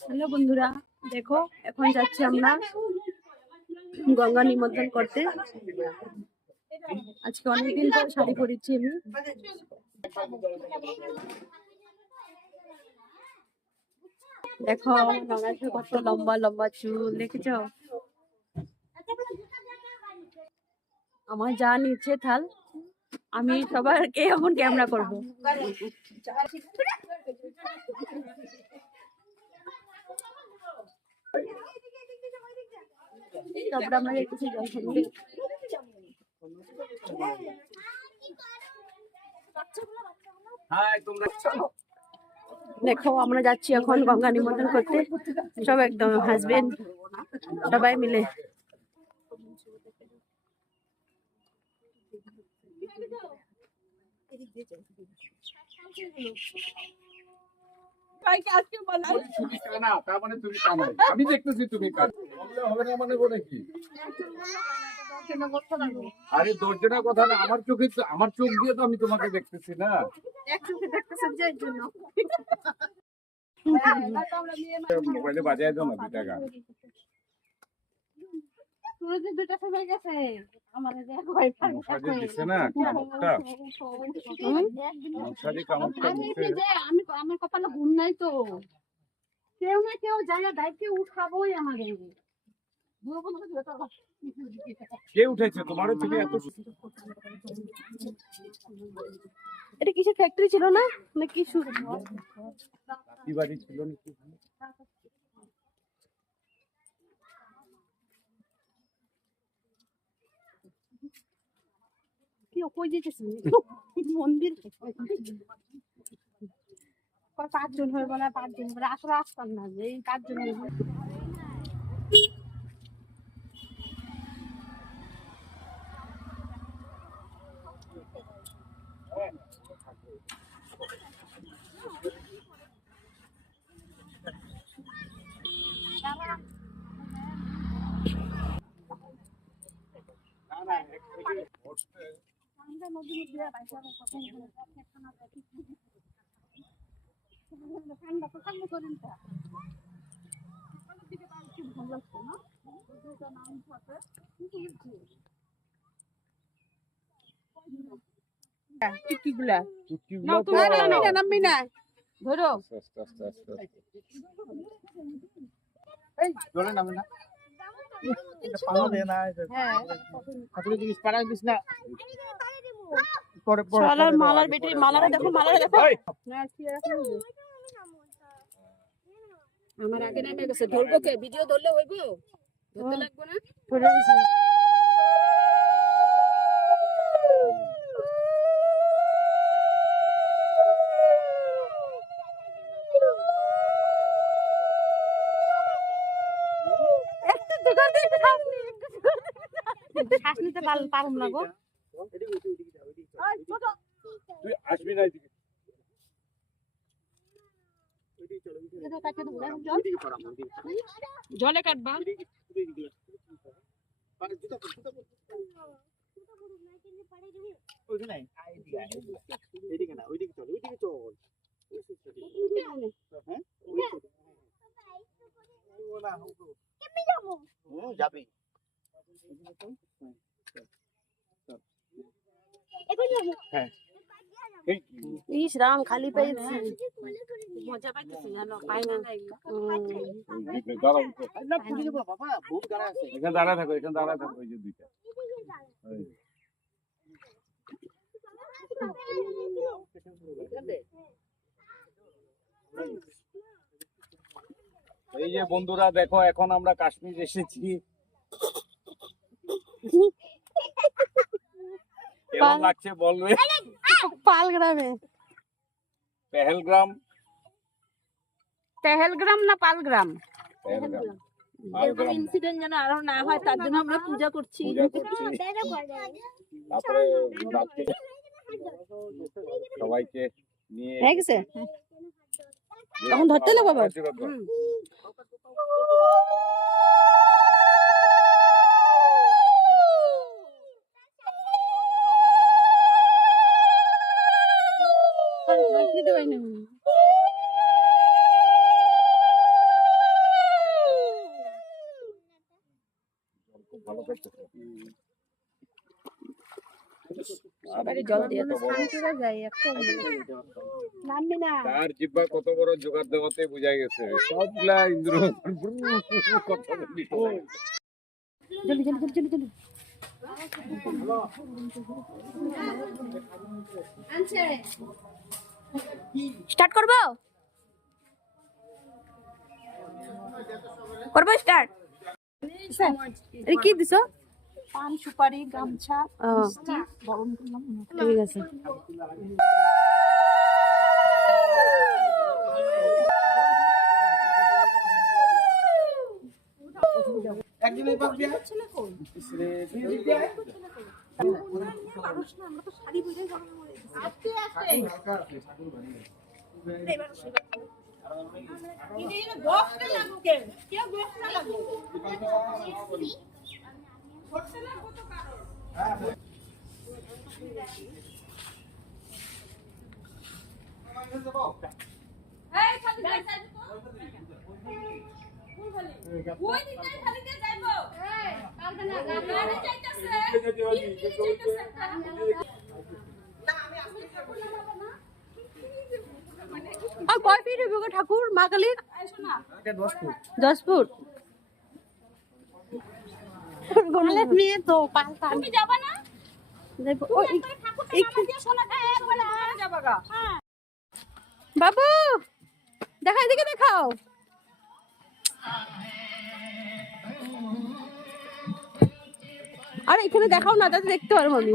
Hello বন্ধুরা, দেখো, এখন যাচ্ছি আমরা গঙ্গা নিমন্ত্রণ করতে। আজকে অনেকদিন পর শাড়ি পরেছি আমি। দেখো কত লম্বা লম্বা চুল, দেখেছ? আমার যা নিচ্ছে থাল। আমি সবারকে এখন ক্যামেরা করব। তারপরে আমরা একটু জল খাব। দেখো আমরা যাচ্ছি এখন গঙ্গা নিমন্ত্রণ করতে। সব একদম হাজবেন্ড সবাই মিলে। তুমি কানা তার মানে তুমি কানা আমি দেখতেছি তুমি কানা হবে না মানে বলে কি? আরে দর্জনা কথা না আমার চোখে আমার চোখ দিয়ে তো আমি তোমাকে দেখতেছি না। মোবাইলে বাজায় দাও না দুই টাকা। মশারি দিছে না? কামড়টা মশারি কামড়টা দিছে। আমি আমার কপালে ঘুম নাই তো। কেউ না কেউ জায়গা দায়িত্বে উঠাবোই আমাদের। কে উঠেছে তোমারও থেকে এত এটা কিসের ফ্যাক্টরি ছিল না? না কি শুরু কি বাড়ি ছিল নাকি? কি কই যেতেছি মন্দির পাঁচজন হয়ে বলে পাঁচজন আসলে আসতাম না যে পাঁচজন হয়ে না চুটকিগুলো তো নামবি না ধরো। আস্তে আস্তে আস্তে আস্তে এই জলে নামে না। শালার মালার বেটি মালারা দেখো মালারা দেখো। এই, আমার আগে নেমে গেছে ধরবো কে? ভিডিও ধরলে হইব? ধরতে লাগবে না? শ্বাস নিতে পার- পারুম না গো। তুই আসবি না এদিকে। জলে কাটবা। এই, ইস রাম খালি পেয়েছি মজা পাইতেছি জানো পাই না। এখানে দাঁড়া থাকো এখানে দাঁড়া থাকো এই যে দুইটা। এই। যে বন্ধুরা দেখো এখন আমরা কাশ্মীর এসেছি। কেমন লাগছে বলবে পাল গ্রামে পেহেলগ্রাম তেহেলগ্রাম না পালগ্রাম পেহেলগ্রাম এরকম পালগ্রাম ইনসিডেন্ট যেন আরও না হয় তার জন্য আমরা পূজা করছি। পূজা করছি। তারপরে রাত্রে সবাইকে নিয়ে হয়ে গেছে? এখন ধরতে লাগবো আবার? আশীর্বাদ করো। হুম। দিতে পারি না সবারই জল দিয়ে তার জিব্বা কত বড় জোগাড় দেওয়াতে বোঝা গেছে। সবগুলা ইন্দ্র জলদি জলদি জলদি স্টার্ট করব? করব স্টার্ট কি দিছো? পান সুপারি গামছা বরণ করলাম ঠিক আছে। আমরা কয় ফিট ঠাকুর? মা কালীর? শোনা দশ ফুট। মেয়ে তো পাল্টা। তুমি যাবা না। ও, এই- হ্যাঁ। বাবু দেখা এদিকে দেখাও। আরে এখানে দেখাও না তাতে দেখতে পারব আমি।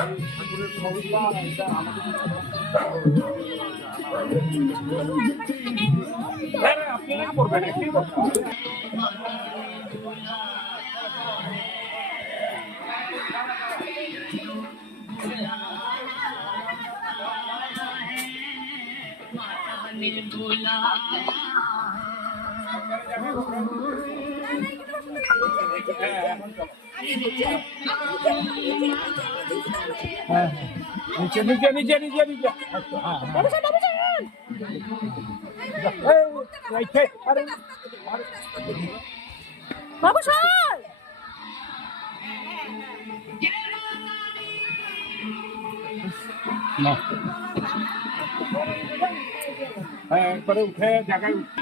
হ্যাঁ, হ্যাঁ। এই, রাইটে, আরে, আরে, বাবু উঠে জায়গায় উঠে।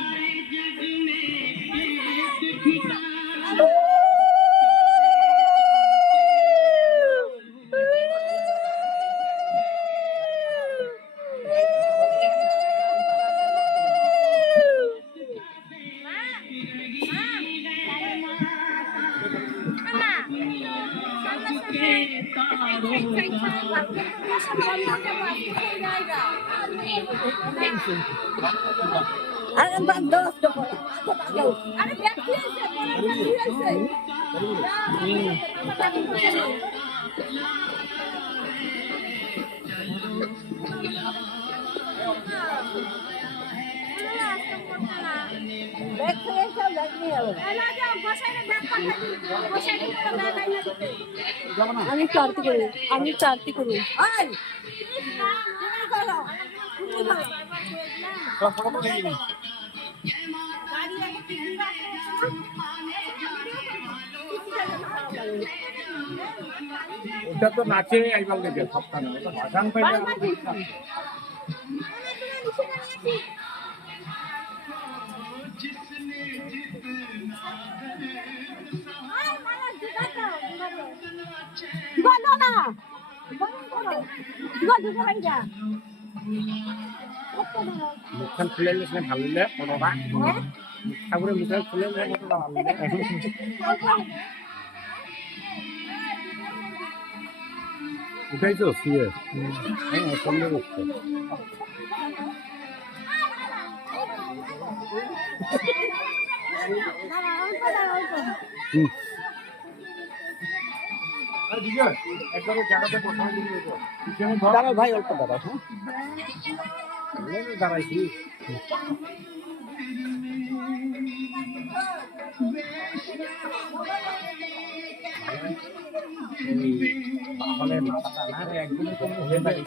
আরে আমি চারটি করি। আমি চারটি করি। ওটা তো নাচে আইবার লেগে সবখানে। ওটা বলো না। বলো করাই যা মুখখান খুলে নিলে ভালো লাগে। কোনোবা ঠাকুরের মুখে খুলে নিলে কতটা দাঁড়াও ভাই অল্প দাঁড়াও। হ্যাঁ দাঁড়াইছি। তাহলে মাথাটা না রে হয়ে থাকে।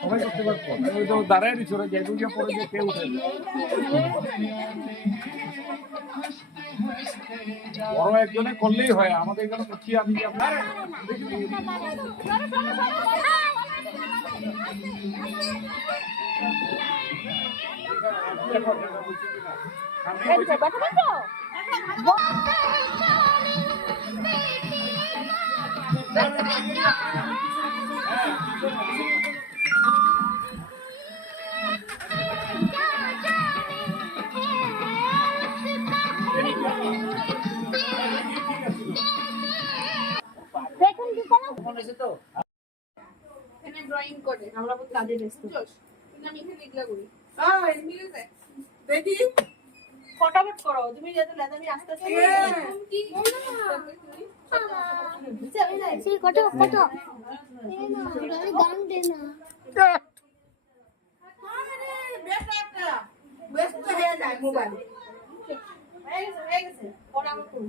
সবাই করতে পারব ওই তো দাঁড়ায় দিচ্ছ রে যে দুইটা পরে যে কেউ উঠে বড় একজনে করলেই হয়, আমাদের এখানে করছি আমি আপনার এখানে ড্রয়িং করে। আমরা কাজে ব্যস্ত। আমি এখানে এগুলা করি। ঠিক আছে দেখি। ফটাফট করো তুমি যেহেতু লেদামি আস্তে আস্তে এরকম কি কত কত গান দে না। ব্যস্ত হয়ে যায় মোবাইল। হয়ে গেছে হয়ে করুন